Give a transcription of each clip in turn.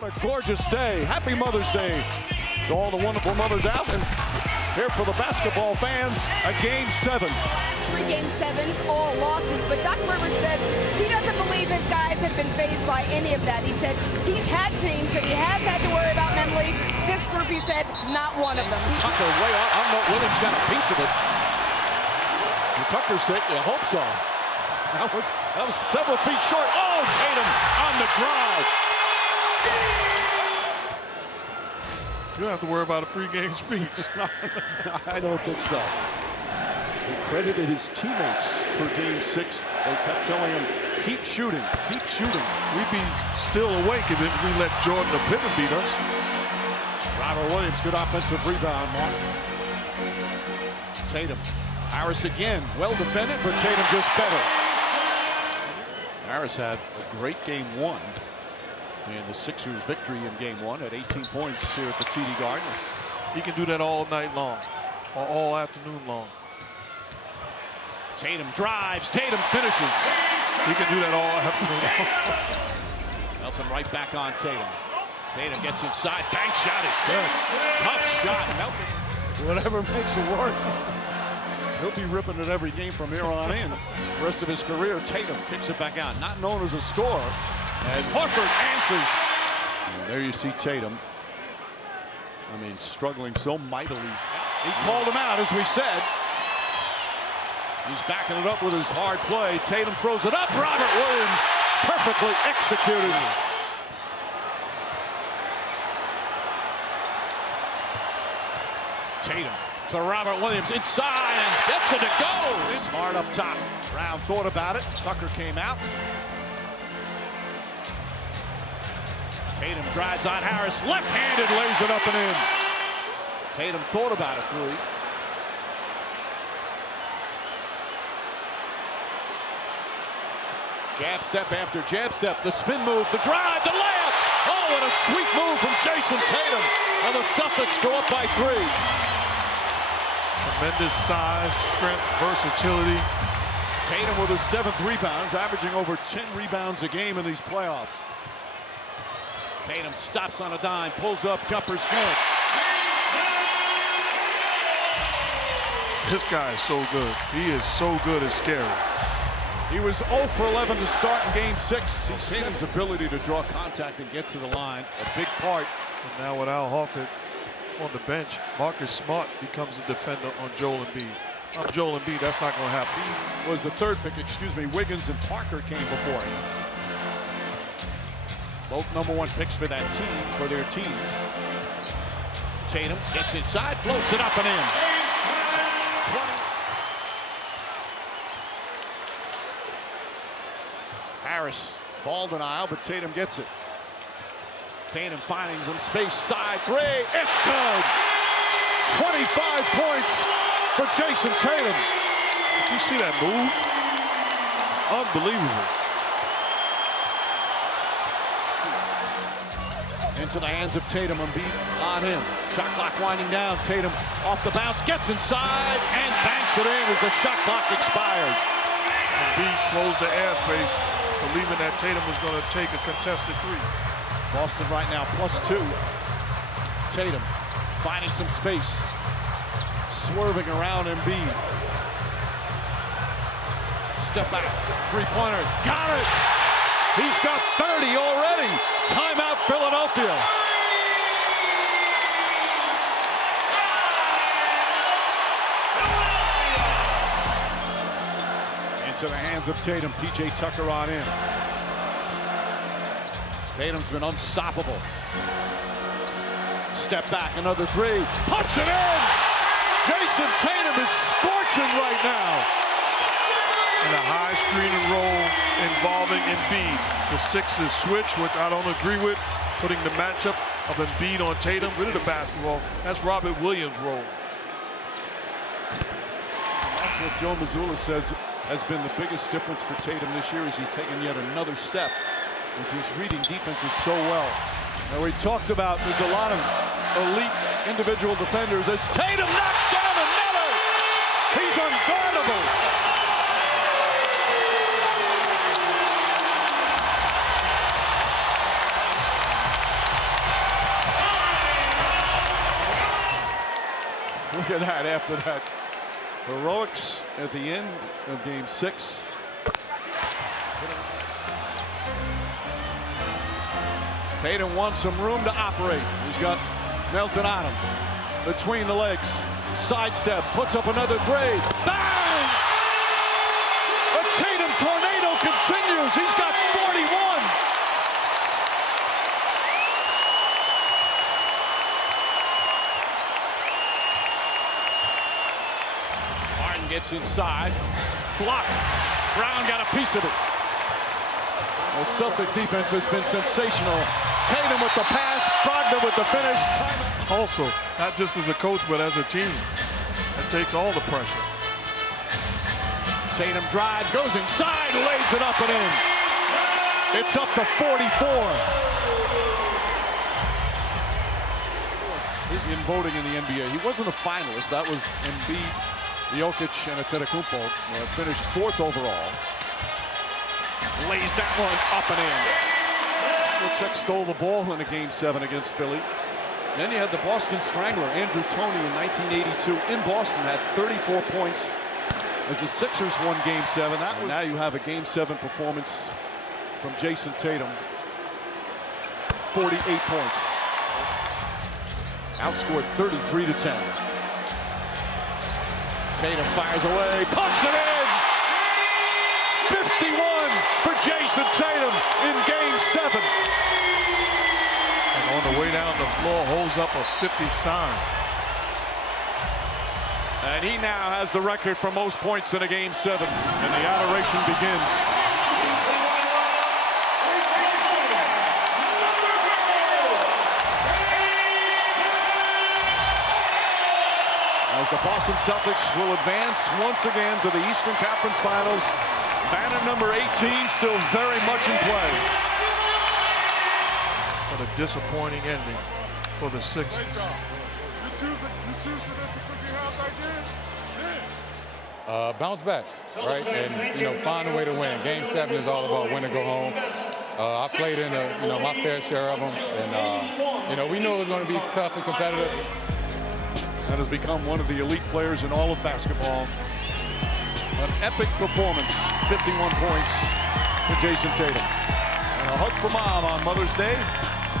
What a gorgeous day. Happy Mother's Day to all the wonderful mothers out. And here for the basketball fans, a Game 7. 3 Game 7s, all losses. But Doc Rivers said he doesn't believe his guys have been fazed by any of that. He said he's had teams that he has had to worry about mentally. This group, he said, not one of them. Tucker way off. I'm not Williams got a piece of it. For Tucker's sake, I hope so. That was several feet short. Oh, Tatum on the drive. You don't have to worry about a pregame speech. I don't think so. He credited his teammates for Game 6. They kept telling him, keep shooting, keep shooting. We'd be still awake if we let Jordan the Pippen beat us. Robert Williams, good offensive rebound, Mark. Tatum. Harris again, well defended, but Tatum just better. Harris had a great Game 1. And the Sixers' victory in Game 1 at 18 points here at the TD Garden. He can do that all night long, or all afternoon long. Tatum drives, Tatum finishes. He can do that all afternoon long. Melton right back on Tatum. Tatum gets inside, bank shot is good. Tough shot, Melton. Whatever makes it work. He'll be ripping it every game from here on in. The rest of his career, Tatum kicks it back out. Not known as a scorer, as Horford answers. And there you see Tatum. I mean, struggling so mightily. He called him out, as we said. He's backing it up with his hard play. Tatum throws it up. Robert Williams perfectly executed. Tatum to Robert Williams inside and gets it to go. Smart up top. Brown thought about it. Tucker came out. Tatum drives on Harris. Left-handed lays it up and in. Tatum thought about a three. Jab step after jab step. The spin move, the drive, the layup. Oh, what a sweet move from Jayson Tatum. And the Celtics go up by 3. Tremendous size, strength, versatility. Tatum with his 7th rebounds, averaging over 10 rebounds a game in these playoffs. Tatum stops on a dime, pulls up, jumper's good. This guy is so good. He is so good, it's scary. He was 0 for 11 to start in Game 6. Tatum's ability to draw contact and get to the line, a big part. And now with Al Horford on the bench, Marcus Smart becomes a defender on Joel Embiid. I'm Joel Embiid, that's not going to happen. He was the 3rd pick, excuse me. Wiggins and Parker came before him. Both #1 picks for that team, for their teams. Tatum gets inside, floats it up and in. 20. Harris, ball denial, but Tatum gets it. Tatum finding some space, side 3, it's good! 25 points for Jayson Tatum. Did you see that move? Unbelievable. Into the hands of Tatum, Embiid on him. Shot clock winding down, Tatum off the bounce, gets inside and banks it in as the shot clock expires. Embiid closed the airspace, believing that Tatum was going to take a contested 3. Boston right now +2. Tatum finding some space, swerving around Embiid. Step back, three-pointer, got it! He's got 30 already. Timeout, Philadelphia. Into the hands of Tatum, PJ Tucker on in. Tatum's been unstoppable. Step back, another 3. Puts it in! Jayson Tatum is scorching right now. And a high screen and roll involving Embiid. The Sixers switch, which I don't agree with, putting the matchup of Embiid on Tatum, rid of the basketball. That's Robert Williams' role. That's what Joe Mazzulla says has been the biggest difference for Tatum this year, is he's taken yet another step as he's reading defenses so well. Now, we talked about there's a lot of elite individual defenders as Tatum knocks down another. He's unguardable. Look at that after that. Heroics at the end of game 6. Tatum wants some room to operate. He's got Melton on him. Between the legs. Sidestep. Puts up another three. Bang! The Tatum tornado continues. He's got 41. Martin gets inside. Block. Brown got a piece of it. The Celtic defense has been sensational. Tatum with the pass, Brogdon with the finish. Also, not just as a coach, but as a team. That takes all the pressure. Tatum drives, goes inside, lays it up and in. It's up to 44. He's in voting in the NBA. He wasn't a finalist. That was Embiid, Jokic, and Antetokounmpo. Finished 4th overall. Lays that one up and in. Milchek stole the ball in a game 7 against Philly. Then you had the Boston Strangler, Andrew Toney, in 1982 in Boston, had 34 points as the Sixers won game 7. Now you have a game 7 performance from Jayson Tatum. 48 points. Outscored 33-10. Tatum fires away, punts it in! 51 for Jayson Tatum in game 7. And on the way down the floor, holds up a 50 sign. And he now has the record for most points in a game 7. And the adoration begins. As the Boston Celtics will advance once again to the Eastern Conference Finals. Banner number 18 still very much in play. What a disappointing ending for the Sixers. Bounce back, right, and find a way to win. Game 7 is all about win or go home. I played in my fair share of them, and we knew it was going to be tough and competitive. And has become one of the elite players in all of basketball. An epic performance, 51 points for Jayson Tatum. And a hug for Mom on Mother's Day.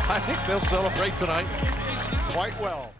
I think they'll celebrate tonight quite well.